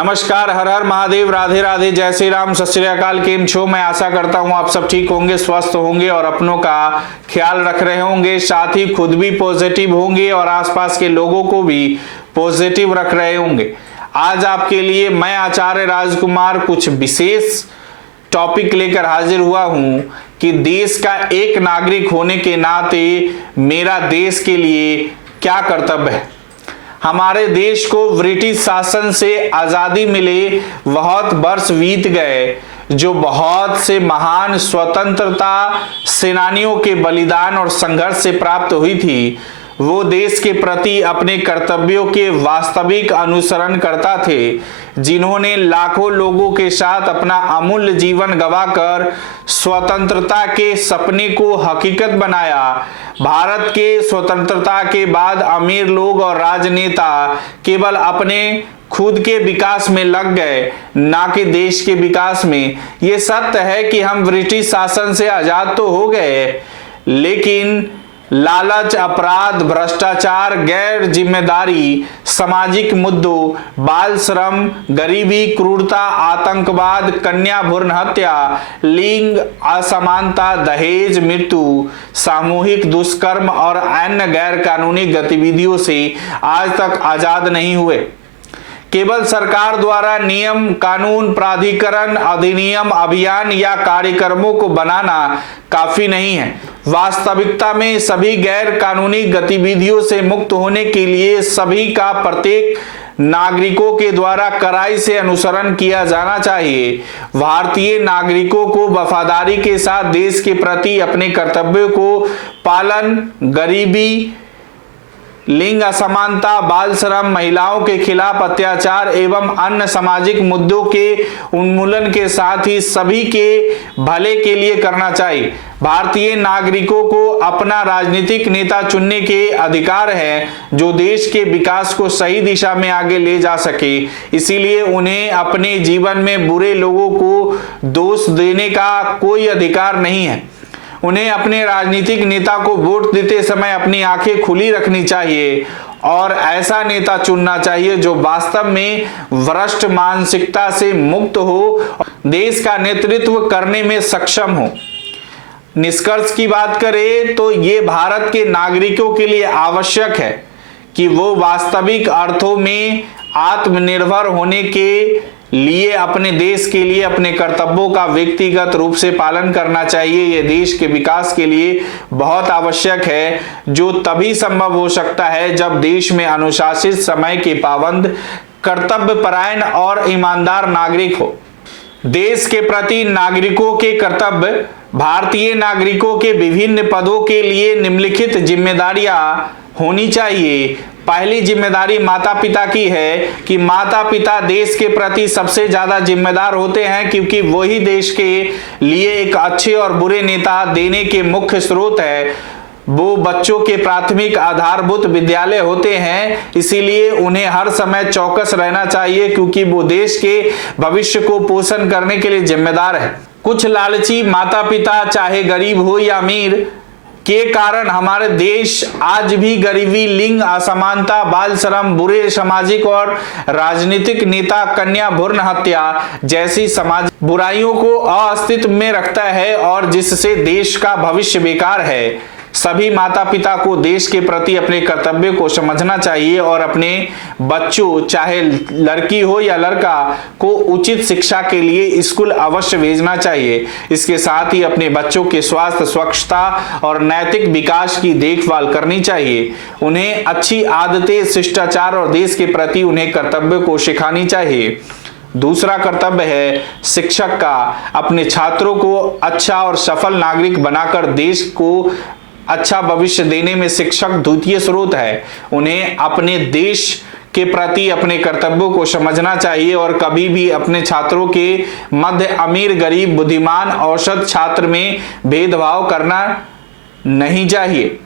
नमस्कार, हर हर महादेव, राधे राधे, जय श्री राम, सत श्री अकाल। केम छो? मैं आशा करता हूँ आप सब ठीक होंगे, स्वस्थ होंगे और अपनों का ख्याल रख रहे होंगे। साथ ही खुद भी पॉजिटिव होंगे और आसपास के लोगों को भी पॉजिटिव रख रहे होंगे। आज आपके लिए मैं आचार्य राजकुमार कुछ विशेष टॉपिक लेकर हाजिर हुआ हूं कि देश का एक नागरिक होने के नाते मेरा देश के लिए क्या कर्तव्य है। हमारे देश को ब्रिटिश शासन से आजादी मिले बहुत वर्ष बीत गए, जो बहुत से महान स्वतंत्रता सेनानियों के बलिदान और संघर्ष से प्राप्त हुई थी। वो देश के प्रति अपने कर्तव्यों के वास्तविक अनुसरण करता थे, जिन्होंने लाखों लोगों के साथ अपना अमूल्य जीवन गंवाकर स्वतंत्रता के सपने को हकीकत बनाया। भारत के स्वतंत्रता के बाद अमीर लोग और राजनेता केवल अपने खुद के विकास में लग गए, ना कि देश के विकास में। ये सत्य है कि हम ब्रिटिश शासन से आजाद तो हो गए, लेकिन लालच, अपराध, भ्रष्टाचार, गैर जिम्मेदारी, सामाजिक मुद्दों, बाल श्रम, गरीबी, क्रूरता, आतंकवाद, कन्या भ्रूण हत्या, लिंग असमानता, दहेज, मृत्यु, सामूहिक दुष्कर्म और अन्य गैर कानूनी गतिविधियों से आज तक आजाद नहीं हुए। केवल सरकार द्वारा नियम, कानून, प्राधिकरण, अधिनियम, अभियान या कार्यक्रमों को बनाना काफी नहीं है। वास्तविकता में सभी गैर कानूनी गतिविधियों से मुक्त होने के लिए सभी का प्रत्येक नागरिकों के द्वारा कड़ाई से अनुसरण किया जाना चाहिए। भारतीय नागरिकों को वफादारी के साथ देश के प्रति अपने कर्तव्यों को पालन, गरीबी, लिंग असमानता, बाल श्रम, महिलाओं के खिलाफ अत्याचार एवं अन्य सामाजिक मुद्दों के उन्मूलन के साथ ही सभी के भले के लिए करना चाहिए। भारतीय नागरिकों को अपना राजनीतिक नेता चुनने के अधिकार है, जो देश के विकास को सही दिशा में आगे ले जा सके। इसीलिए उन्हें अपने जीवन में बुरे लोगों को दोष देने का कोई अधिकार नहीं है। उन्हें अपने राजनीतिक नेता को वोट देते समय अपनी आंखें खुली रखनी चाहिए और ऐसा नेता चुनना चाहिए जो वास्तव में भ्रष्ट मानसिकता से मुक्त हो, देश का नेतृत्व करने में सक्षम हो। निष्कर्ष की बात करें तो ये भारत के नागरिकों के लिए आवश्यक है कि वो वास्तविक अर्थों में आत्मनिर्भर होने के लिए अपने देश के लिए अपने कर्तव्यों का व्यक्तिगत रूप से पालन करना चाहिए। यह देश के विकास के लिए बहुत आवश्यक है, जो तभी संभव हो सकता है जब देश में अनुशासित, समय के पाबंद, कर्तव्यपरायण और ईमानदार नागरिक हो। देश के प्रति नागरिकों के कर्तव्य। भारतीय नागरिकों के विभिन्न पदों के लिए निम्नलिखित जिम्मेदारियां होनी चाहिए। पहली जिम्मेदारी माता पिता की है कि माता पिता देश के प्रति सबसे ज्यादा जिम्मेदार होते हैं, क्योंकि वही देश के लिए एक अच्छे और बुरे नेता देने के मुख्य स्रोत है। वो बच्चों के प्राथमिक आधारभूत विद्यालय होते हैं, इसीलिए उन्हें हर समय चौकस रहना चाहिए, क्योंकि वो देश के भविष्य को पोषण करने के लिए जिम्मेदार है। कुछ लालची माता पिता, चाहे गरीब हो या अमीर, के कारण हमारे देश आज भी गरीबी, लिंग असमानता, बाल श्रम, बुरे सामाजिक और राजनीतिक नेता, कन्या भ्रूण हत्या जैसी समाज बुराइयों को अस्तित्व में रखता है और जिससे देश का भविष्य बेकार है। सभी माता पिता को देश के प्रति अपने कर्तव्य को समझना चाहिए और अपने बच्चों, चाहे लड़की हो या लड़का, को उचित शिक्षा के लिए स्कूल अवश्य भेजना चाहिए। इसके साथ ही अपने बच्चों के स्वास्थ्य, स्वच्छता और नैतिक विकास की देखभाल करनी चाहिए। उन्हें अच्छी आदतें, शिष्टाचार और देश के प्रति उन्हें कर्तव्य को सिखानी चाहिए। दूसरा कर्तव्य है शिक्षक का, अपने छात्रों को अच्छा और सफल नागरिक बनाकर देश को अच्छा भविष्य देने में शिक्षक द्वितीय स्रोत है। उन्हें अपने देश के प्रति अपने कर्तव्यों को समझना चाहिए और कभी भी अपने छात्रों के मध्य अमीर, गरीब, बुद्धिमान, औसत छात्र में भेदभाव करना नहीं चाहिए।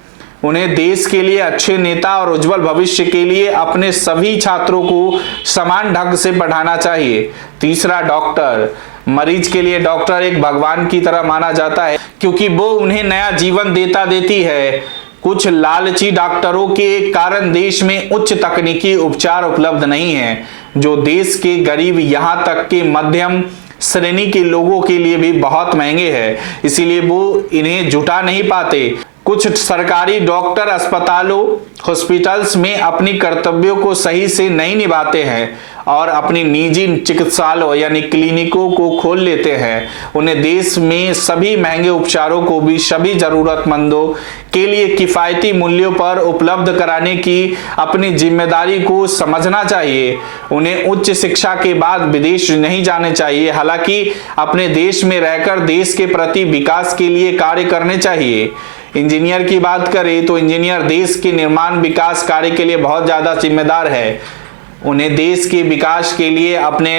उन्हें देश के लिए अच्छे नेता और उज्जवल भविष्य के लिए अपने सभी छात्रों को समान ढंग से पढ़ाना चाहिए। तीसरा, डॉक्टर। मरीज के लिए डॉक्टर एक भगवान की तरह माना जाता है, क्योंकि वो उन्हें नया जीवन देती है। कुछ लालची डॉक्टरों के कारण देश में उच्च तकनीकी उपचार उपलब्ध नहीं है, जो देश के गरीब यहां तक के मध्यम श्रेणी के लोगों के लिए भी बहुत महंगे हैं, इसीलिए वो इन्हें जुटा नहीं पाते। कुछ सरकारी डॉक्टर अस्पतालों हॉस्पिटल्स में अपनी कर्तव्यों को सही से नहीं निभाते हैं और अपनी निजी चिकित्सालयों यानी क्लिनिकों को खोल लेते हैं। उन्हें देश में सभी महंगे उपचारों को भी सभी जरूरतमंदों के लिए किफायती मूल्यों पर उपलब्ध कराने की अपनी जिम्मेदारी को समझना चाहिए। उन्हें उच्च शिक्षा के बाद विदेश नहीं जाने चाहिए, हालांकि अपने देश में रहकर देश के प्रति विकास के लिए कार्य करने चाहिए। इंजीनियर की बात करें तो इंजीनियर देश के निर्माण विकास कार्य के लिए बहुत ज्यादा जिम्मेदार है। उन्हें देश के विकास के लिए अपने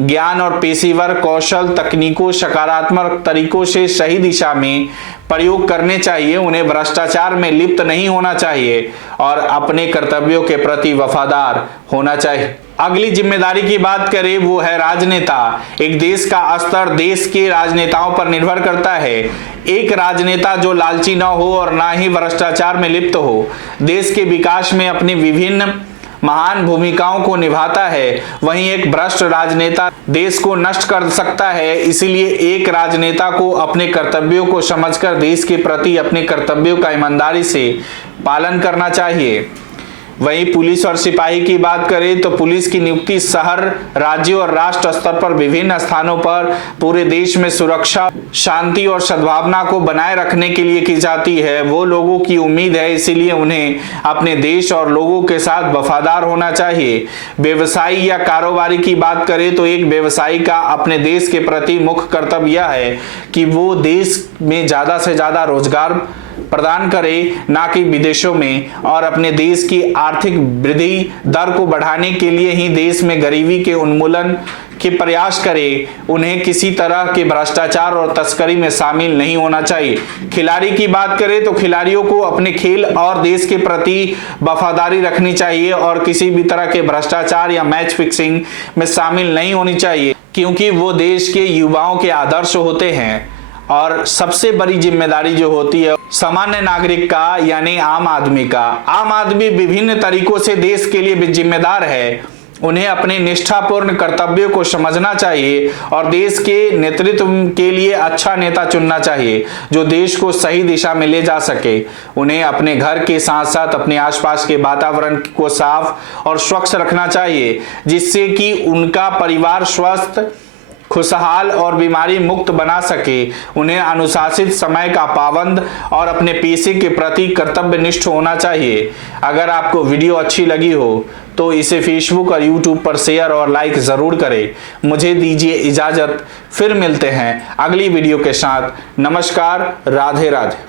ज्ञान और पेशेवर कौशल तकनीकों सकारात्मक तरीकों से सही दिशा में प्रयोग करने चाहिए। उन्हें भ्रष्टाचार में लिप्त नहीं होना चाहिए और अपने कर्तव्यों के प्रति वफादार होना चाहिए। अगली जिम्मेदारी की बात करें वो है राजनेता। एक देश का स्तर देश के राजनेताओं पर निर्भर करता है। एक राजनेता जो लालची न हो और ना ही भ्रष्टाचार में लिप्त हो, देश के विकास में अपनी विभिन्न महान भूमिकाओं को निभाता है, वहीं एक भ्रष्ट राजनेता देश को नष्ट कर सकता है। इसीलिए एक राजनेता को अपने कर्तव्यों को समझकर देश के प्रति अपने कर्तव्यों का ईमानदारी से पालन करना चाहिए। वहीं पुलिस और सिपाही की बात करें तो पुलिस की नियुक्ति शहर, राज्य और राष्ट्र स्तर पर विभिन्न स्थानों पर पूरे देश में सुरक्षा, शांति और सद्भावना को बनाए रखने के लिए की जाती है। वो लोगों की उम्मीद है, इसीलिए उन्हें अपने देश और लोगों के साथ वफादार होना चाहिए। व्यवसायी या कारोबारी की बात करें तो एक व्यवसायी का अपने देश के प्रति मुख्य कर्तव्य यह है कि वो देश में ज्यादा से ज्यादा रोजगार प्रदान करे, ना कि विदेशों में, और अपने देश की आर्थिक वृद्धि दर को बढ़ाने के लिए ही देश में गरीबी के उन्मूलन के प्रयास करे। उन्हें किसी तरह के भ्रष्टाचार और तस्करी में शामिल नहीं होना चाहिए। खिलाड़ी की बात करें तो खिलाड़ियों को अपने खेल और देश के प्रति वफादारी रखनी चाहिए और किसी भी तरह के भ्रष्टाचार या मैच फिक्सिंग में शामिल नहीं होनी चाहिए, क्योंकि वो देश के युवाओं के आदर्श होते हैं। और सबसे बड़ी जिम्मेदारी जो होती है सामान्य नागरिक का यानी आम आदमी का। आम आदमी विभिन्न तरीकों से देश के लिए भी जिम्मेदार है। उन्हें अपने निष्ठापूर्ण कर्तव्यों को समझना चाहिए और देश के नेतृत्व के लिए अच्छा नेता चुनना चाहिए जो देश को सही दिशा में ले जा सके। उन्हें अपने घर के साथ साथ अपने आसपास के वातावरण को साफ और स्वच्छ रखना चाहिए, जिससे कि उनका परिवार स्वस्थ, खुशहाल और बीमारी मुक्त बना सके। उन्हें अनुशासित, समय का पाबंद और अपने पेशे के प्रति कर्तव्यनिष्ठ होना चाहिए। अगर आपको वीडियो अच्छी लगी हो तो इसे फेसबुक और यूट्यूब पर शेयर और लाइक जरूर करें। मुझे दीजिए इजाजत, फिर मिलते हैं अगली वीडियो के साथ। नमस्कार, राधे राधे।